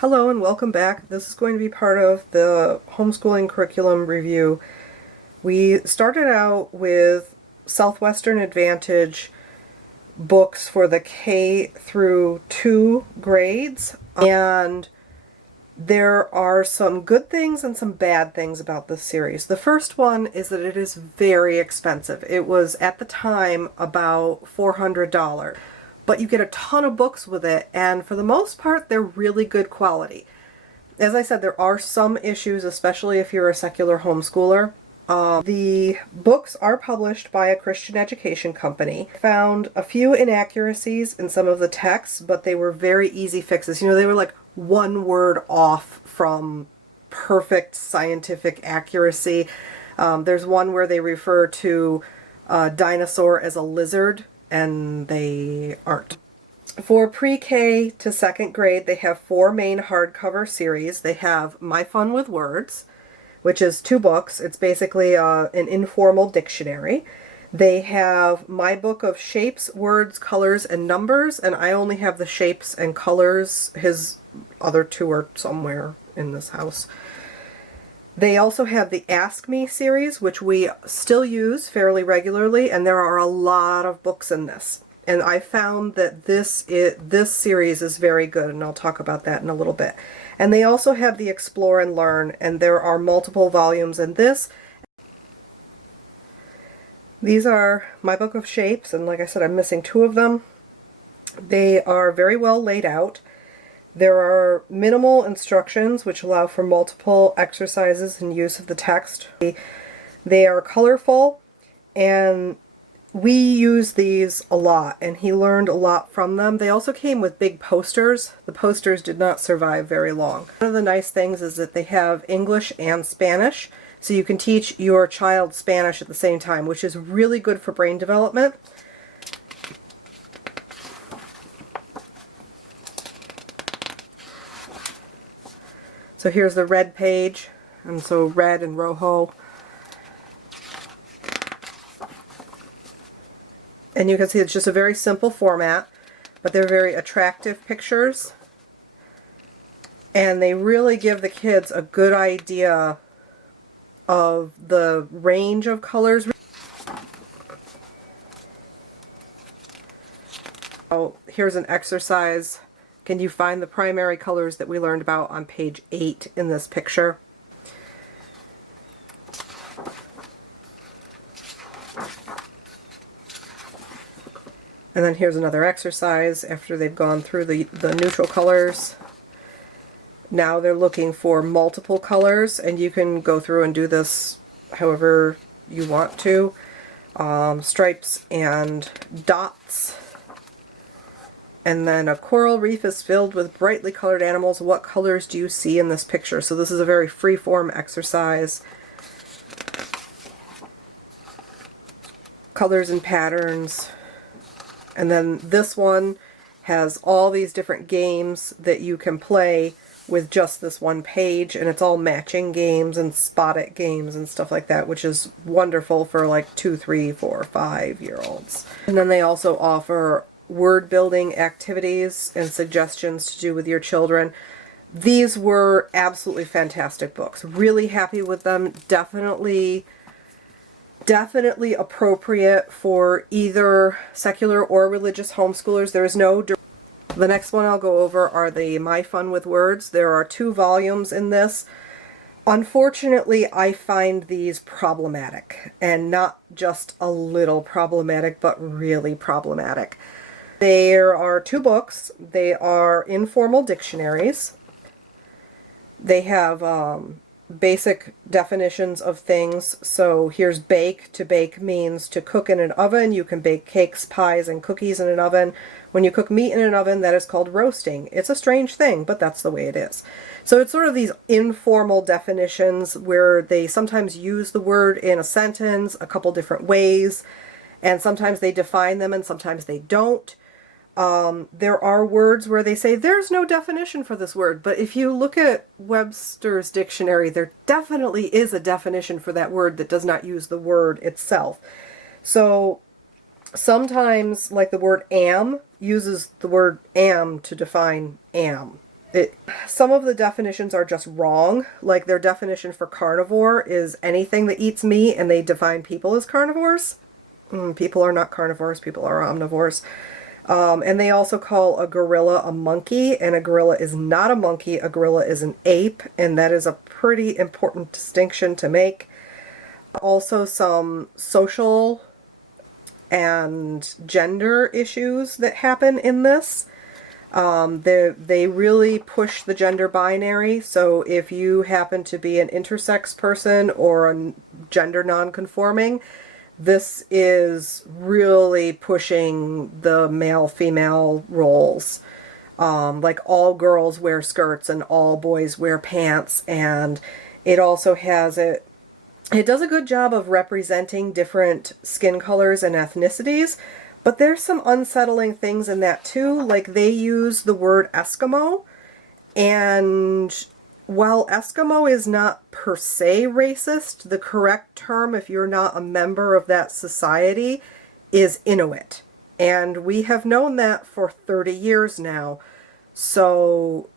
Hello and welcome back. This is going to be part of the homeschooling curriculum review. We started out with Southwestern Advantage books for the K through 2 grades, and there are some good things and some bad things about this series. The first one is that it is very expensive. It was at the time about $400. But you get a ton of books with it, and for the most part, they're really good quality. As I said, there are some issues, especially if you're a secular homeschooler. The books are published by a Christian education company. Found a few inaccuracies in some of the texts, but they were very easy fixes. You know, they were like one word off from perfect scientific accuracy. There's one where they refer to a dinosaur as a lizard, and they aren't. For pre-K to second grade, they have 4 main hardcover series. They have My Fun with Words, which is 2 books. It's basically an informal dictionary. They have My Book of Shapes, Words, Colors, and Numbers, and I only have the shapes and colors. His other 2 are somewhere in this house. They also have the Ask Me series, which we still use fairly regularly, and there are a lot of books in this. And I found that this series is very good, and I'll talk about that in a little bit. And they also have the Explore and Learn, and there are multiple volumes in this. These are My Book of Shapes, and like I said, I'm missing 2 of them. They are very well laid out. There are minimal instructions which allow for multiple exercises and use of the text. They are colorful, and we use these a lot, and he learned a lot from them. They also came with big posters. The posters did not survive very long. One of the nice things is that they have English and Spanish, so you can teach your child Spanish at the same time, which is really good for brain development. So here's the red page, and so red and rojo. And you can see it's just a very simple format, but they're very attractive pictures. And they really give the kids a good idea of the range of colors. Oh, here's an exercise. Can you find the primary colors that we learned about on page 8 in this picture? And then here's another exercise after they've gone through the neutral colors. Now they're looking for multiple colors, and you can go through and do this however you want to. Stripes and dots. And then a coral reef is filled with brightly colored animals. What colors do you see in this picture? So this is a very free-form exercise. Colors and patterns. And then this one has all these different games that you can play with just this one page, and it's all matching games and spot it games and stuff like that, which is wonderful for like 2, 3, 4, 5-year-olds. And then they also offer word building activities and suggestions to do with your children. These were absolutely fantastic books. Really happy with them. Definitely appropriate for either secular or religious homeschoolers. There is no... The next one I'll go over are the My Fun with Words. There are 2 volumes in this. Unfortunately, I find these problematic, and not just a little problematic, but really problematic. There are 2 books. They are informal dictionaries. They have basic definitions of things. So here's bake. To bake means to cook in an oven. You can bake cakes, pies, and cookies in an oven. When you cook meat in an oven, that is called roasting. It's a strange thing, but that's the way it is. So it's sort of these informal definitions where they sometimes use the word in a sentence a couple different ways, and sometimes they define them and sometimes they don't. There are words where they say there's no definition for this word, but if you look at Webster's dictionary, there definitely is a definition for that word that does not use the word itself. So sometimes, like the word am, uses the word am to define am. Some of the definitions are just wrong. Like their definition for carnivore is anything that eats meat, and they define people as carnivores. People are not carnivores, people are omnivores. And they also call a gorilla a monkey, and a gorilla is not a monkey. A gorilla is an ape, and that is a pretty important distinction to make. Also some social and gender issues that happen in this. They really push the gender binary, so if you happen to be an intersex person or a gender non-conforming, this is really pushing the male-female roles. Like all girls wear skirts and all boys wear pants, and it also has it does a good job of representing different skin colors and ethnicities, but there's some unsettling things in that too. Like they use the word Eskimo, and while Eskimo is not per se racist, the correct term if you're not a member of that society is Inuit. And we have known that for 30 years now. So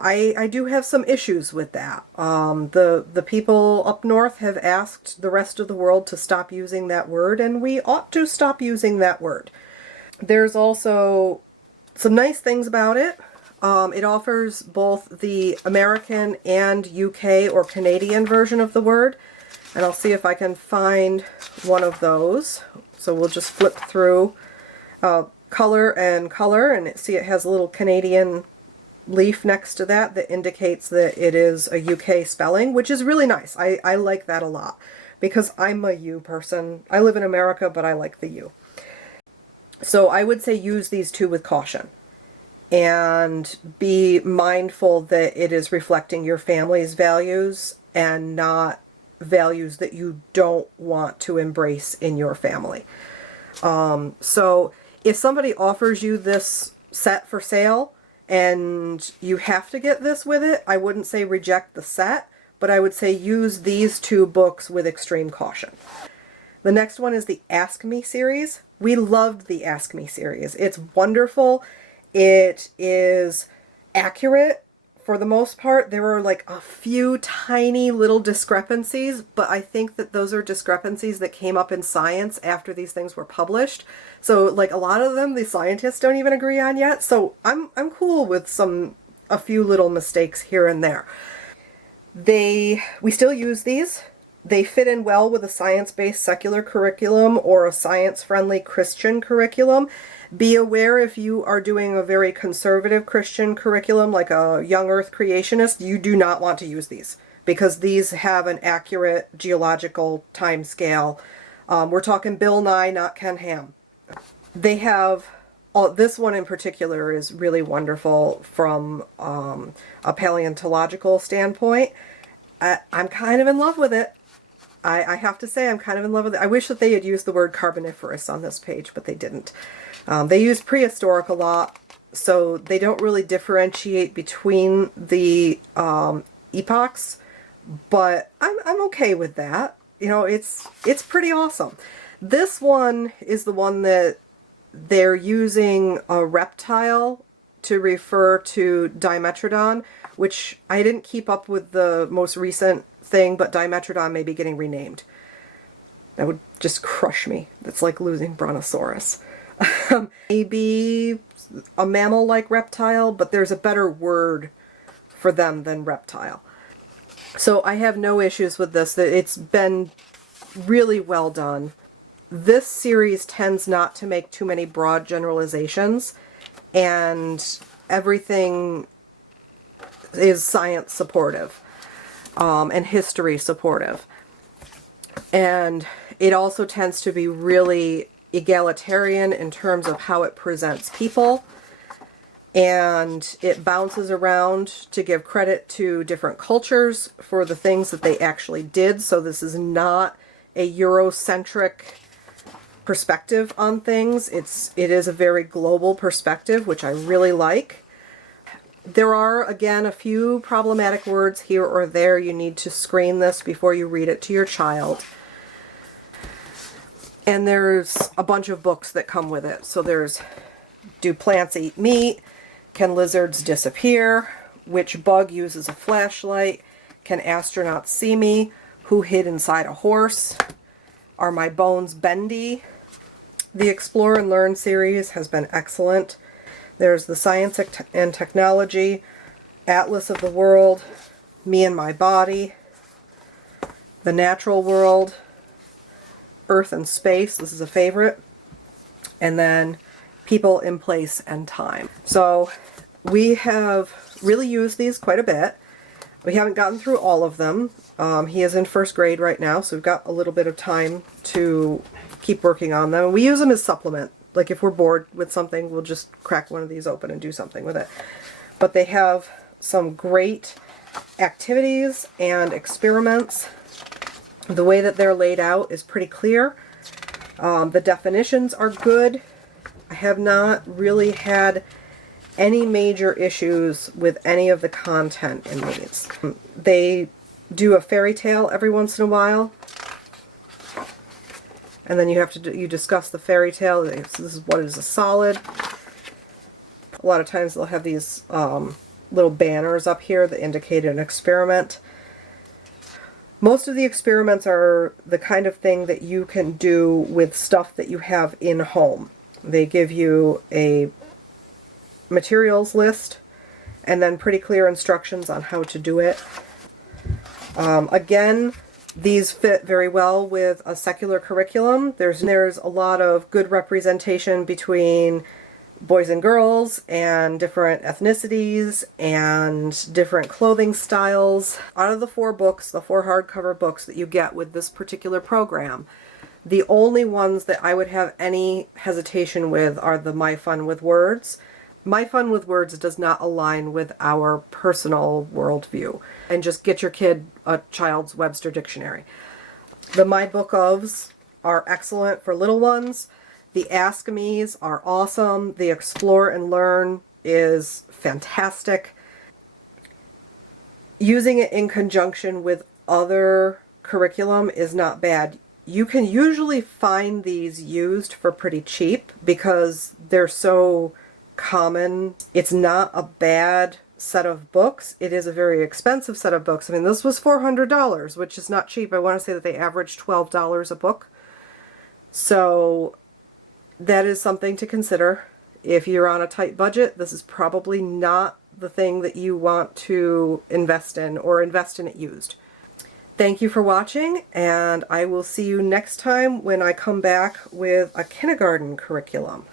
I do have some issues with that. The people up north have asked the rest of the world to stop using that word, and we ought to stop using that word. There's also some nice things about it. It offers both the American and UK or Canadian version of the word, and I'll see if I can find one of those. So we'll just flip through color, and see it has a little Canadian leaf next to that that indicates that it is a UK spelling, which is really nice. I like that a lot because I'm a U person. I live in America, but I like the U. So I would say use these two with caution and be mindful that it is reflecting your family's values and not values that you don't want to embrace in your family. So if somebody offers you this set for sale and you have to get this with it, I wouldn't say reject the set, but I would say use these two books with extreme caution. The next one is the Ask Me series. We loved the Ask Me series. It's wonderful. It is accurate for the most part. There were like a few tiny little discrepancies, but I think that those are discrepancies that came up in science after these things were published. So like a lot of them, the scientists don't even agree on yet. So I'm cool with a few little mistakes here and there. We still use these. They fit in well with a science-based secular curriculum or a science-friendly Christian curriculum. Be aware if you are doing a very conservative Christian curriculum, like a young earth creationist, you do not want to use these because these have an accurate geological time scale. We're talking Bill Nye, not Ken Ham. They have, this one in particular is really wonderful from a paleontological standpoint. I'm kind of in love with it. I have to say I'm kind of in love with it. I wish that they had used the word Carboniferous on this page, but they didn't. They use prehistoric a lot, so they don't really differentiate between the epochs, but I'm okay with that. You know, it's pretty awesome. This one is the one that they're using a reptile to refer to Dimetrodon, which I didn't keep up with the most recent thing, but Dimetrodon may be getting renamed. That would just crush me. That's like losing Brontosaurus. Maybe a mammal-like reptile, but there's a better word for them than reptile. So I have no issues with this. It's been really well done. This series tends not to make too many broad generalizations, and everything is science supportive and history supportive. And it also tends to be really egalitarian in terms of how it presents people, and it bounces around to give credit to different cultures for the things that they actually did. So this is not a Eurocentric perspective on things. It is a very global perspective, which I really like. There are, again, a few problematic words here or there. You need to screen this before you read it to your child. And there's a bunch of books that come with it. So there's Do Plants Eat Meat? Can Lizards Disappear? Which bug uses a flashlight? Can astronauts see me? Who hid inside a horse? Are my bones bendy? The Explore and Learn series has been excellent. There's the Science and Technology, Atlas of the World, Me and My Body, The Natural World, Earth and Space, this is a favorite, and then People in Place and Time. So we have really used these quite a bit. We haven't gotten through all of them. He is in first grade right now, so we've got a little bit of time to keep working on them. We use them as supplement. Like if we're bored with something, we'll just crack one of these open and do something with it. But they have some great activities and experiments. The way that they're laid out is pretty clear. The definitions are good. I have not really had any major issues with any of the content in these. They do a fairy tale every once in a while, and then you discuss the fairy tale. So this is what is a solid. A lot of times they'll have these little banners up here that indicate an experiment. Most of the experiments are the kind of thing that you can do with stuff that you have in home. They give you a materials list and then pretty clear instructions on how to do it. Again, these fit very well with a secular curriculum. There's a lot of good representation between boys and girls and different ethnicities and different clothing styles. Out of the 4 books, the 4 hardcover books that you get with this particular program, the only ones that I would have any hesitation with are the My Fun with Words. My Fun with Words does not align with our personal worldview. And just get your kid a child's Webster dictionary. The My Book Ofs are excellent for little ones. The Ask Me's are awesome. The Explore and Learn is fantastic. Using it in conjunction with other curriculum is not bad. You can usually find these used for pretty cheap because they're so common. It's not a bad set of books. It is a very expensive set of books. I mean, this was $400, which is not cheap. I want to say that they averaged $12 a book. So that is something to consider. If you're on a tight budget, this is probably not the thing that you want to invest in or invest in it used. Thank you for watching, and I will see you next time when I come back with a kindergarten curriculum.